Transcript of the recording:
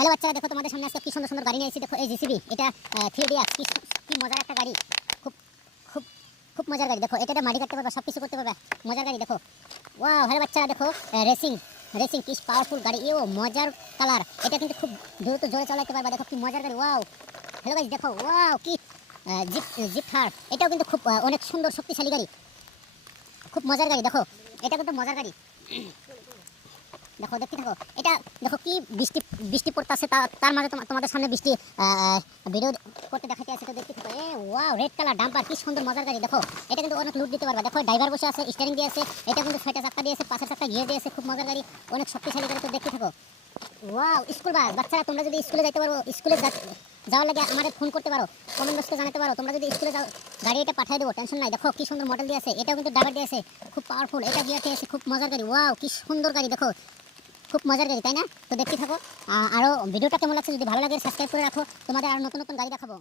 Hello বাচ্চারা, দেখো তোমাদের সামনে আজকে কি সুন্দর সুন্দর গাড়ি নিয়ে এসেছি। দেখো এই জিসিবি, এটা 3DX, কি মজার একটা গাড়ি। খুব খুব খুব মজার গাড়ি। দেখো এটা মাটি কাটতে পারবে, সব কিছু করতে পারবে, মজার গাড়ি। দেখো ওয়াও, হ্যালো বাচ্চারা দেখো রেসিং রেসিং কি পাওয়ারফুল গাড়ি, এও মজার কালার। এটা কিন্তু খুব দ্রুত জোরে চালাতে পারবে। দেখো কি মজার গাড়ি, ওয়াও। হ্যালো গাইস দেখো, ওয়াও কি জিপ জিপ থার। এটাও কিন্তু খুব অনেক সুন্দর শক্তিশালী গাড়ি, খুব মজার গাড়ি। দেখো এটা কিন্তু মজার গাড়ি। দেখো দেখতে থাকো। এটা দেখো কি বৃষ্টি বৃষ্টি পড়তেছে, তার মাঝে তোমাদের সামনে বৃষ্টি ভিডিও করতে দেখাতে আছে। তো দেখতে থাকো। ওয়াও, রেড কালার ডাম্পার, কি সুন্দর মজার গাড়ি। দেখো এটা কিন্তু অনেক লুট দিতে পারবে। দেখো ড্রাইভার বসে আছে, স্টিয়ারিং দিয়ে আছে। এটা কিন্তু 6টা চাকা দিয়েছে, 5এর চাকা গিয়ে দিয়েছে, খুব মজার গাড়ি, অনেক শক্তিশালী গাড়ি। তো দেখতে থাকো। Wow, school bus. বাচ্চারা তোমরা যদি স্কুলে যাইতে পারো, স্কুলে যাওয়ার লাগে আমাদের ফোন করতে পারো, কমেন্ট বক্সে জানাতে পারো। তোমরা যদি স্কুলে যাও, গাড়ি এটা পাঠিয়ে দেবো, টেনশন নাই। দেখো কি সুন্দর মডেল দিয়েছে, এটাও কিন্তু ড্রাইভার দিয়েছে, খুব পাওয়ারফুল। এটা গিয়ে আছে, খুব মজার গাড়ি। ওয়াও কি সুন্দর গাড়ি, দেখো খুব মজার গাড়ি, তাই না? তো দেখতে থাকো। আরও ভিডিওটা কেমন লাগছে যদি ভালো লাগে সাবস্ক্রাইব করে রাখো, তোমাদের আর নতুন নতুন গাড়ি দেখাবো।